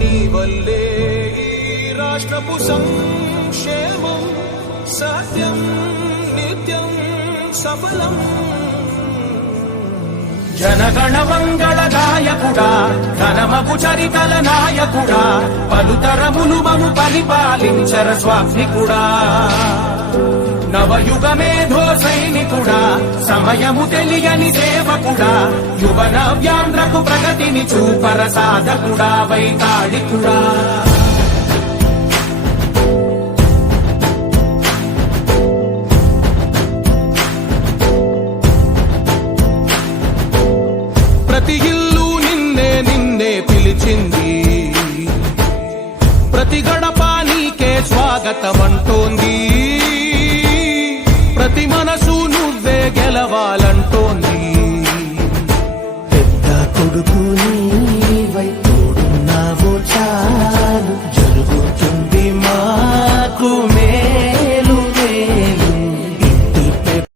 నీ వల్లే ఈ రాష్ట్రపు సంక్షేమం సత్యం నిత్యం సఫలం. జనగణ మంగళ గాయకుడా ఘనమగు చరితల నాయకుడా పలుతరములు మము పరిపాలించర స్వామికుడా. నవయుగ మేధో సైనికుడా సమయము తెలియని సేవకుడా యువ నవ్యాంధ్రకు ప్రగతిని చూపర సాధకుడా వైతాళికుడా. ప్రతి ఇల్లు నిన్నే నిన్నే పిలిచింది, ప్రతి గడప నీకే స్వాగతమంటోంది.